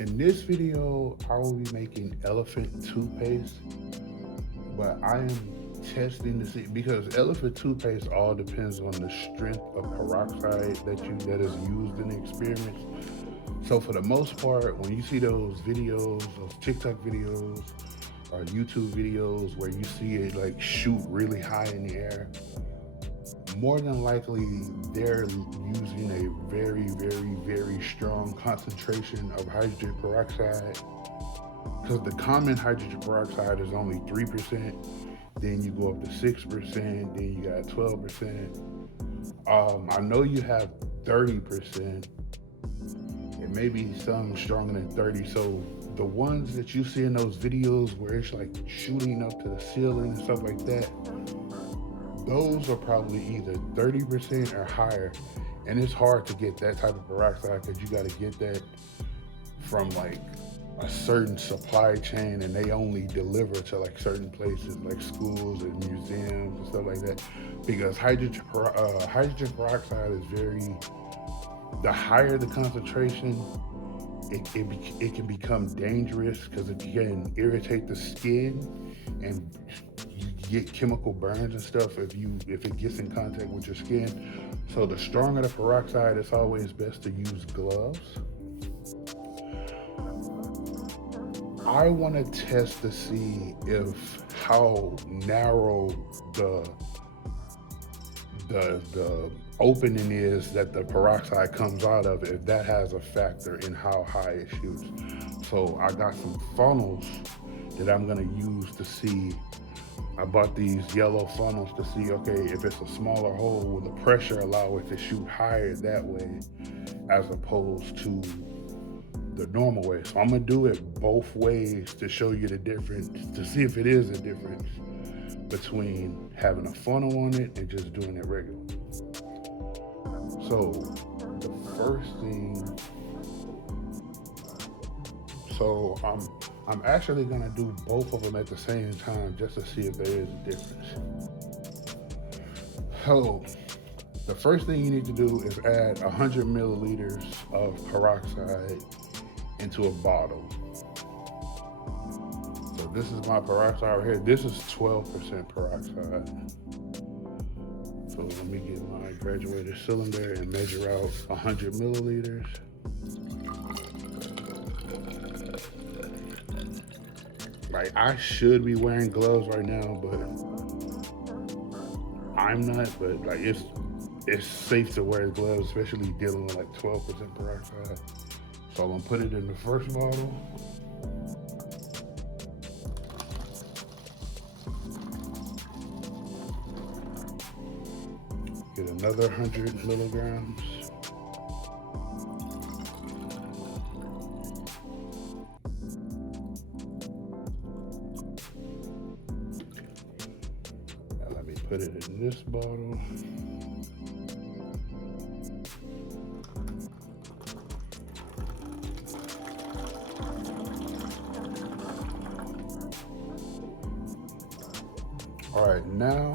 In this video, I will be making elephant toothpaste, but I am testing to see because elephant toothpaste all depends on the strength of peroxide that is used in the experiments. So for the most part, when you see those videos, those TikTok videos or YouTube videos where you see it like shoot really high in the air, more than likely they're using a very, very, very strong concentration of hydrogen peroxide because the common hydrogen peroxide is only 3%. Then you go up to 6%. Then you got 12%. I know you have 30%. It may be some stronger than 30. So the ones that you see in those videos where it's like shooting up to the ceiling and stuff like that, those are probably either 30% or higher. And it's hard to get that type of peroxide because you got to get that from like a certain supply chain, and they only deliver to like certain places like schools and museums and stuff like that, because hydrogen peroxide is very, the higher the concentration, it can become dangerous because it can irritate the skin, and you get chemical burns and stuff if it gets in contact with your skin. So the stronger the peroxide, it's always best to use gloves. I want to test to see if how narrow the opening is that the peroxide comes out of, if that has a factor in how high it shoots. So I got some funnels that I'm gonna use to see. I bought these yellow funnels to see, okay, if it's a smaller hole, will the pressure allow it to shoot higher that way as opposed to the normal way. So I'm gonna do it both ways to show you the difference, to see if it is a difference between having a funnel on it and just doing it regular. So the first thing, so I'm actually gonna do both of them at the same time just to see if there is a difference. So the first thing you need to do is add 100 milliliters of peroxide into a bottle. So this is my peroxide right here. This is 12% peroxide. So let me get my graduated cylinder and measure out 100 milliliters. Like, I should be wearing gloves right now, but I'm not. But like, it's safe to wear gloves, especially dealing with like 12% peroxide. So I'm gonna put it in the first bottle. Get another 100 milligrams. Now let me put it in this bottle. All right, now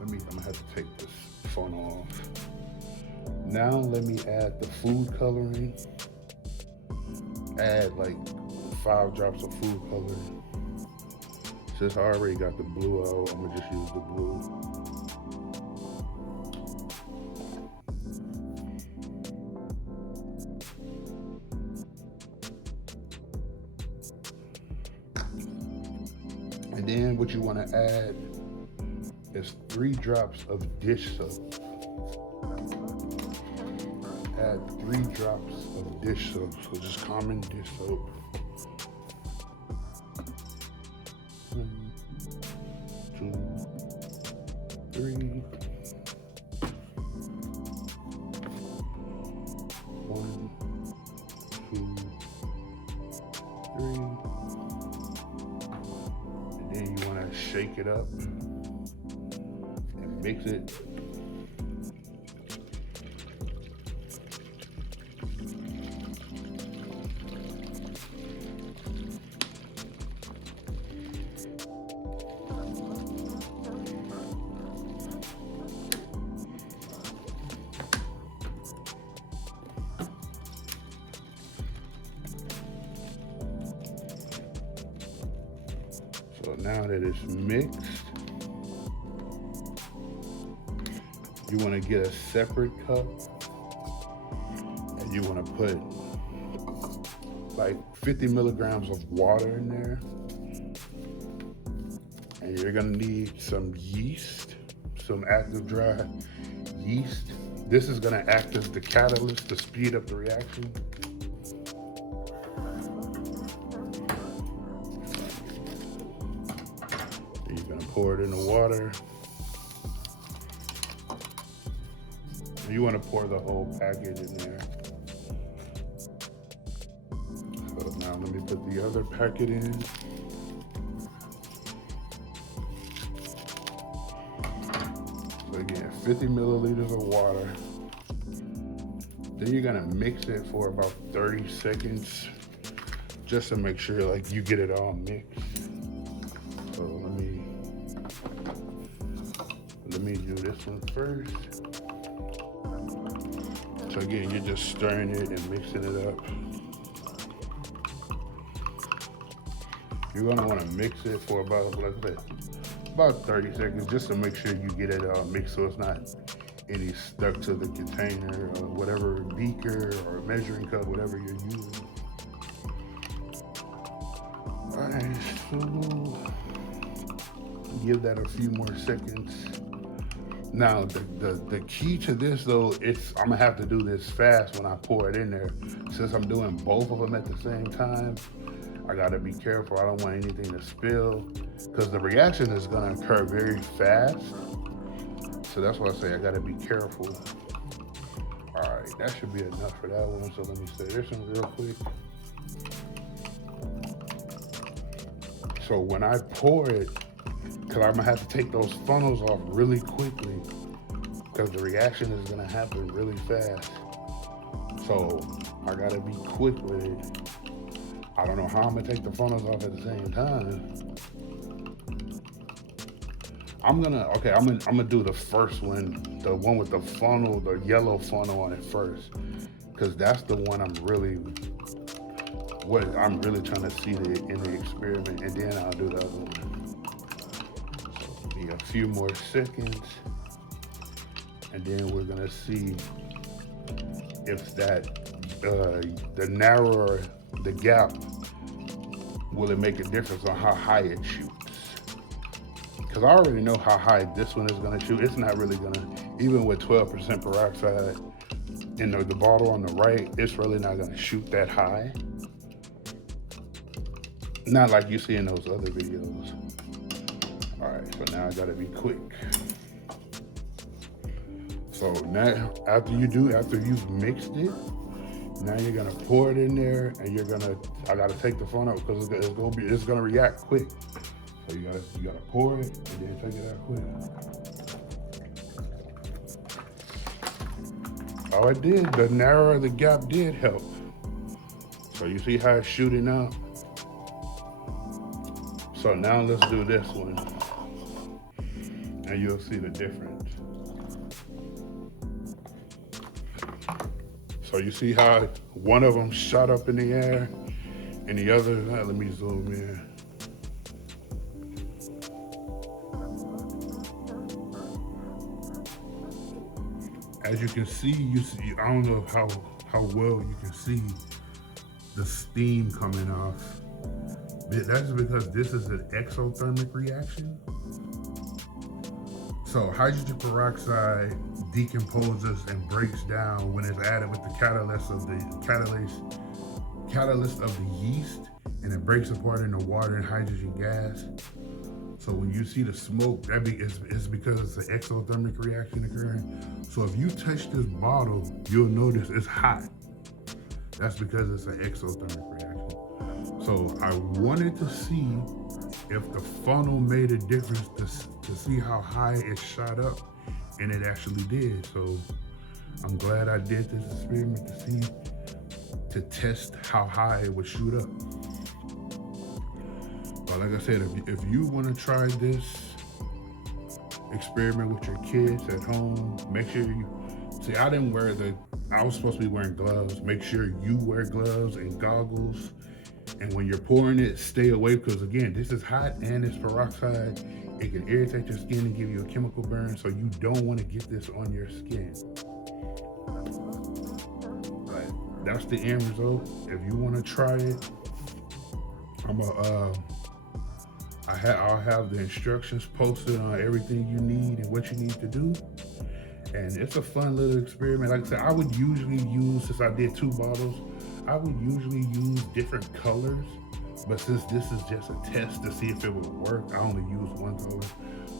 I'm gonna have to take this funnel off. Now let me add the food coloring. Add like 5 drops of food coloring. Since I already got the blue out, I'm gonna just use the blue. And then what you want to add is 3 drops of dish soap. Add 3 drops of dish soap, so just common dish soap. 1, 2, 3. 1, 2, 3. And you want to shake it up and mix it. now that it's mixed, you want to get a separate cup and you want to put like 50 milligrams of water in there. And you're gonna need some yeast, some active dry yeast. This is gonna act as the catalyst to speed up the reaction. And you're gonna pour it in the water. And you wanna pour the whole package in there. So now let me put the other packet in. Again, 50 milliliters of water. Then you're gonna mix it for about 30 seconds just to make sure like you get it all mixed. So let me do this one first. So again, you're just stirring it and mixing it up. You're gonna wanna mix it for about, about 30 seconds just to make sure you get it all mixed so it's not any stuck to the container or whatever beaker or measuring cup, whatever you're using. All right, so give that a few more seconds. Now, the key to this though, I'm gonna have to do this fast when I pour it in there. Since I'm doing both of them at the same time, I gotta be careful. I don't want anything to spill because the reaction is gonna occur very fast. So that's why I say I gotta be careful. All right, that should be enough for that one. So let me say this one real quick. So when I pour it, because I'm gonna have to take those funnels off really quickly because the reaction is gonna happen really fast. So I gotta be quick with it. I don't know how I'm gonna take the funnels off at the same time. I'm gonna do the first one, the one with the funnel, the yellow funnel on it first, because that's the one I'm really trying to see in the experiment, and then I'll do the other one. So be a few more seconds, and then we're gonna see if the narrower the gap, will it make a difference on how high it shoots? Because I already know how high this one is gonna shoot. It's not really gonna, even with 12% peroxide in the bottle on the right, it's really not gonna shoot that high. Not like you see in those other videos. All right, so now I gotta be quick. So now, after you've mixed it, now you're gonna pour it in there, and I gotta take the funnel out because it's gonna react quick. So you gotta pour it and then take it out quick. Oh, it did. The narrower the gap did help. So you see how it's shooting out? So now let's do this one, and you'll see the difference. So you see how one of them shot up in the air and the other, let me zoom in. As you can see, I don't know how well you can see the steam coming off. That's because this is an exothermic reaction. So hydrogen peroxide decomposes and breaks down when it's added with the catalyst of the yeast, and it breaks apart into water and hydrogen gas. So when you see the smoke, it's because it's an exothermic reaction occurring. So if you touch this bottle, you'll notice it's hot. That's because it's an exothermic reaction. So I wanted to see if the funnel made a difference to see how high it shot up, and it actually did. So I'm glad I did this experiment to test how high it would shoot up. But like I said, if you want to try this experiment with your kids at home, make sure I was supposed to be wearing gloves. Make sure you wear gloves and goggles And when you're pouring it, stay away because again, this is hot and it's peroxide. It can irritate your skin and give you a chemical burn, so you don't want to get this on your skin. But that's the end result. If you want to try it, I'll have the instructions posted on everything you need and what you need to do. And it's a fun little experiment. Like I said, I would usually use, since I did 2 bottles, I would usually use different colors. But since this is just a test to see if it would work, I only use one color.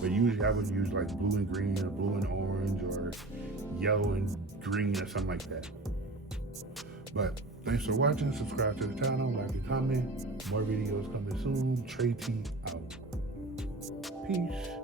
But usually I would use like blue and green or blue and orange or yellow and green or something like that. But thanks for watching. Subscribe to the channel, like and comment. More videos coming soon. Trey T out. Peace.